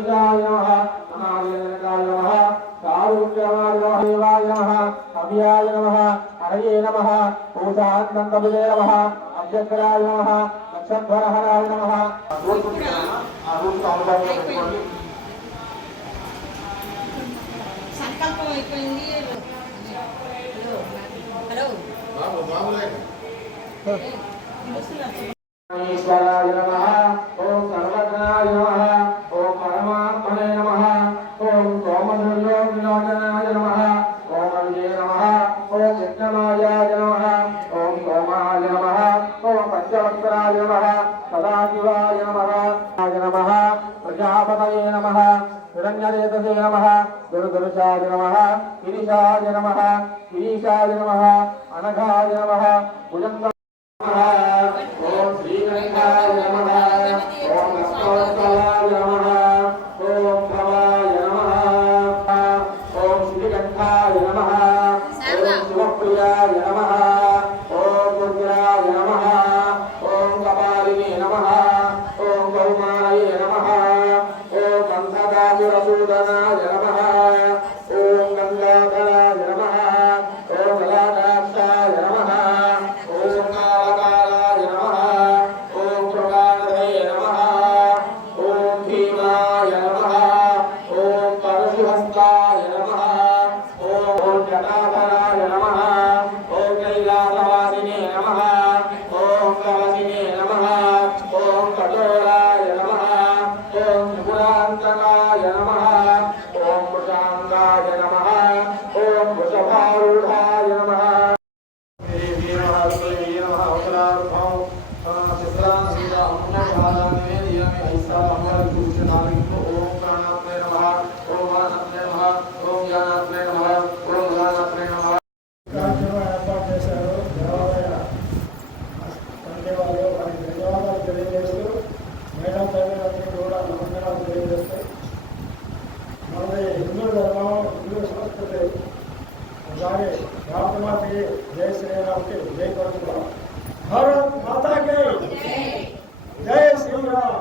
गणेशाय नमः महावीराय नमः कारुण्यवाय नमः अभयाय नमः हरये नमः पूषानन्दविजय नमः अभ्यंकराय नमः नक्षत्रहराय नमः సంకల్పం అయిపోయింది. హలో బాబు బాబులే ఈశ్వరాయ నమః ఓం సర్వజ్ఞాయ నమః ఓం పరమాత్మనే నమః ఓం సోమసుర్యోజనాయ నమః ఓం విజయ నమః ఓం యజ్ఞమాయాయ నమః ఓం సోమాయ నమః ఓం పంచవక్రాయ నమః సదాశివాయ నమః నమః ప్రజాపతయే నమః हिरण्यरेतसे नमः दुर्दर्शाय नमः गिरिशाय नमः गिरीशाय नमः अनघाय नमः भुजङ्गाय नमः ओम श्रीगणेशाय नमः ओम लक्ष्मणोत्सवाय नमः ओम भवाय नमः ओम श्रीकण्ठाय नमः ओम शिवप्रियाय नमः ओम रुद्राय नमः ओम कपालिने नमः ओम गौमाय नमः रसूदनाय नमः ओम गंगाधराय नमः ओम ललाटाक्षाय नमः ओम कालकालाय नमः ओम कृपाणवे नमः ओम भीमाय नमः ओम परशुहस्ताय नमः ओम जटाधराय नमः ओम कैलासवासिने नमः ओम कवचिने नमः ओम कठोराय नमः ओम त्रिपुरान्तकाय नमः ओम वृषांगाय नमः ओम वृषभारूढाय नमः देवी नमः देवी नमः उत्तरार्धं सिद्धां सीता अम्मभागां निवेदयामि ऐसा मंगल कुशनालिको ओम प्राणात्मे नमः ओम वाणात्मे नमः ओम ज्ञानात्मे नमः ओम ज्ञानात्मे नमः కార్యక్రమం ఏర్పాటు చేశారు. దేవాలయ కమిటీ వాళ్ళు వారికి ధన్యవాదాలు తెలియజేస్తూ మేడం తల్లిదండ్రులకు కూడా నమస్కారాలు తెలియజేస్తూ మనది హిందూ ధర్మం హిందూ సంస్కృతి అలాగే భారతమాతకి జై శ్రీరామ్కి జై కొడుకురామ్ భారత్ మాతాకి జై శ్రీరామ్.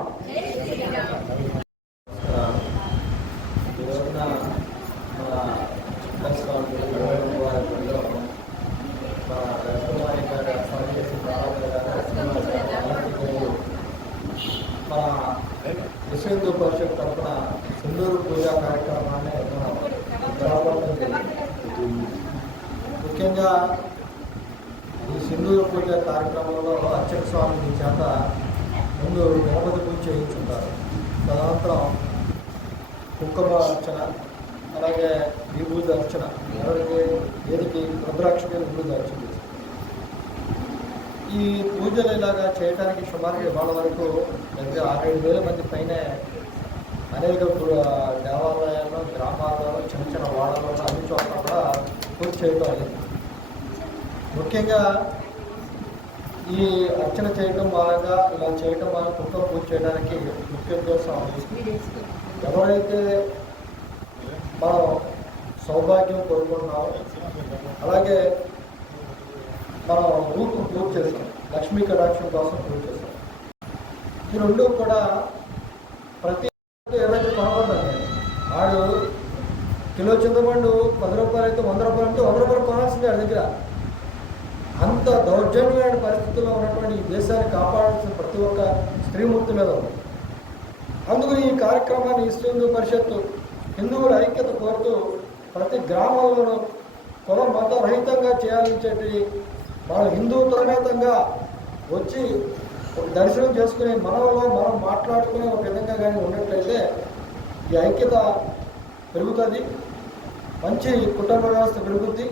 మన విశ్వ హిందూ పరిషత్ తరఫున సింధూరు పూజా కార్యక్రమాన్ని మనం చేపట్టడం జరిగింది. ముఖ్యంగా ఈ సింధూరు పూజ కార్యక్రమంలో అర్చక స్వామి చేత ముందు గణపతి పూజ చేయించుంటారు. తదనంతరం కుంకుమ అర్చన, అలాగే విభూతి అర్చన, ఎవరికి ఏదికి రుద్రాక్షకి విభూతి అర్చన. ఈ పూజలు ఇలాగా చేయడానికి సుమారుగా ఇవాళ వరకు దగ్గర 6-7 మంది పైన అనేక దేవాలయాల్లో, గ్రామాలలో, చిన్న చిన్న వాడలలో, అన్ని చోట్ల కూడా పూజ చేయడం అయింది. ముఖ్యంగా ఈ అర్చన చేయడం మూలంగా, ఇలా చేయడం వల్ల కుంకుమ పూజ చేయడానికి ముఖ్య ఉద్దేశం ఎవరైతే మనం సౌభాగ్యం కోరుకుంటున్నామో, అలాగే మనం రూపు పూజ చేస్తాం, లక్ష్మీ కటాక్షం కోసం పూజ చేస్తాం. ఈ రెండు కూడా ప్రతి ఏదైతే కొనకూడదండి. వాడు కిలో చింతపండు 10 రూపాయలు అయితే 100 రూపాయలు అంటే 100 రూపాయలు కొనాల్సిందే వాడి దగ్గర. అంత దౌర్జన్యమైన పరిస్థితుల్లో ఉన్నటువంటి ఈ దేశాన్ని కాపాడాల్సిన ప్రతి ఒక్క స్త్రీమూర్తి మీద ఉంది. అందుకు ఈ కార్యక్రమాన్ని విశ్వ హిందూ పరిషత్తు హిందువుల ఐక్యత కోరుతూ ప్రతి గ్రామంలోనూ కుల మత రహితంగా చేయాలని వాళ్ళు హిందూతోనేతంగా వచ్చి ఒక దర్శనం చేసుకునే మనలో మనం మాట్లాడుకునే ఒక విధంగా కానీ ఉన్నట్లయితే ఈ ఐక్యత పెరుగుతుంది, మంచి కుటుంబ వ్యవస్థ పెరుగుద్ది.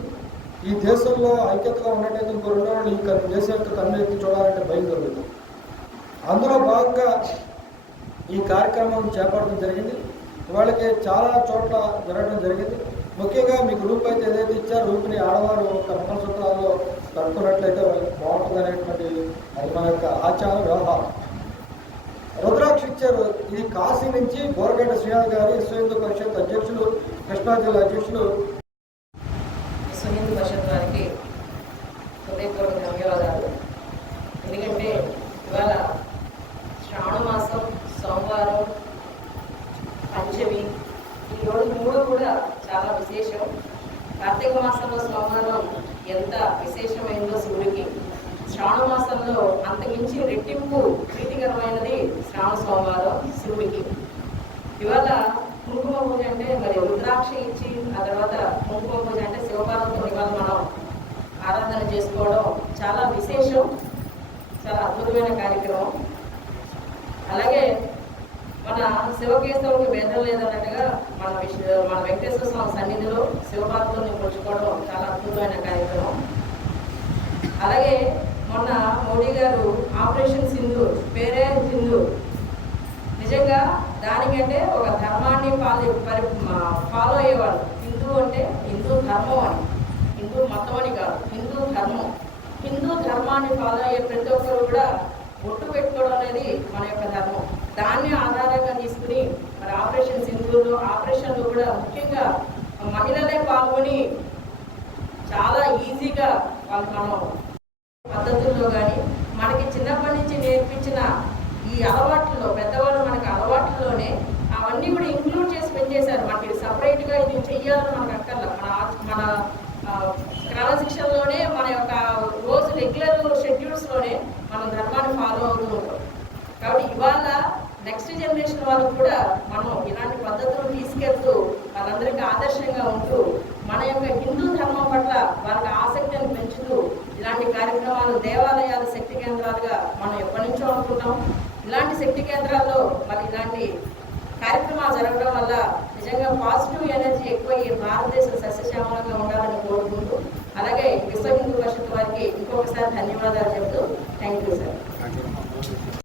ఈ దేశంలో ఐక్యతగా ఉన్నట్టయితే ఇంకో 2 రోజులు ఇంకా దేశం యొక్క తల్లి ఎత్తి చూడాలంటే బయలుదేరుతుంది. అందులో భాగంగా ఈ కార్యక్రమం చేపట్టడం జరిగింది. వాళ్ళకి చాలా చోట్ల జరగడం జరిగింది. ముఖ్యంగా మీకు రూపు అయితే ఏదైతే ఇచ్చారో రూపుని ఆడవారు ఒక మంగళసూత్రాల్లో కట్టుకున్నట్లయితే బాగుంటుంది అనేటువంటి అది మన యొక్క ఆచార వ్యవహారం. రుద్రాక్ష ఇచ్చారు. ఇది కాశీ నుంచి బోరగడ్డ శ్రీనాథ్ గారి విశ్వ హిందూ పరిషత్ అధ్యక్షులు, కృష్ణా జిల్లా అధ్యక్షులు. విశ్వ హిందూ పరిషత్ వారికి హృదయపూర్వక ధన్యవాదాలు. ఎందుకంటే ఇవాళ శ్రావణ మాసం సోమవారం పంచమి. ఈ రోజు 3 కూడా చాలా విశేషం. కార్తీక మాసంలో సోమవారం ఎంత విశేషమైందో శివుడికి, శ్రావణ మాసంలో అంతమించి రెట్టింపు ప్రీతికరమైనది శ్రావణ సోమవారం శివుడికి. ఇవాళ కుంకుమ పూజ అంటే మరి రుద్రాక్ష ఇచ్చి ఆ తర్వాత కుంకుమ పూజ అంటే శివపార్వతితో ఇవాళ మనం ఆరాధన చేసుకోవడం చాలా విశేషం, చాలా అద్భుతమైన కార్యక్రమం. అలాగే మన శివకేశవుడికి భేదం లేదన్నట్టుగా మన వెంకటేశ్వర స్వామి సన్నిధిలో శివపార్వతిని కొలుచుకోవడం చాలా అద్భుతమైన కార్యక్రమం. అలాగే మొన్న మోడీ గారు ఆపరేషన్ సింధూర్, పేరే సింధూర్, నిజంగా దానికంటే ఒక ధర్మాన్ని ఫాలో అయ్యేవాళ్ళు. హిందూ అంటే హిందూ ధర్మం అని, హిందూ మతం అని కాదు, హిందూ ధర్మం. హిందూ ధర్మాన్ని ఫాలో అయ్యే ప్రతి ఒక్కరు కూడా బొట్టు పెట్టుకోవడం అనేది మన యొక్క ధర్మం. దాన్ని ఆధారంగా తీసుకుని మరి ఆపరేషన్ సింధూర్లో ఆపరేషన్లో కూడా ముఖ్యంగా మహిళలే పాల్గొని చాలా ఈజీగా మనం పద్ధతుల్లో కానీ మనకి చిన్నప్పటి నుంచి నేర్పించిన ఈ అలవాట్లలో పెద్దవాళ్ళు మనకి అలవాట్లలోనే అవన్నీ కూడా ఇంక్లూడ్ చేసి పెంచేశారు. మనకి సపరేట్గా ఇది చెయ్యాలని మనకు అక్కర్లేదు. మన క్రమశిక్షణలోనే మన యొక్క రోజు రెగ్యులర్ షెడ్యూల్స్లోనే మనం ధర్మాన్ని ఫాలో అవుతూ ఉంటాం. కాబట్టి ఇవాళ నెక్స్ట్ జనరేషన్ వాళ్ళకు కూడా మనం ఇలాంటి పద్ధతులు తీసుకెళ్తూ వాళ్ళందరికీ ఆదర్శంగా ఉంటూ మన యొక్క హిందూ ధర్మం పట్ల వాళ్ళకి ఆసక్తిని పెంచుతూ ఇలాంటి కార్యక్రమాలు దేవాలయాల శక్తి కేంద్రాలుగా మనం ఎప్పటి నుంచో అనుకుంటాం. ఇలాంటి శక్తి కేంద్రాల్లో మరి ఇలాంటి కార్యక్రమాలు జరగడం వల్ల నిజంగా పాజిటివ్ ఎనర్జీ ఎక్కువ ఈ భారతదేశం సస్యశ్యామలంగా ఉండాలని కోరుకుంటూ, అలాగే విశ్వ హిందూ పరిషత్ వారికి ఇంకొకసారి ధన్యవాదాలు చెబుతూ థ్యాంక్ యూ సార్.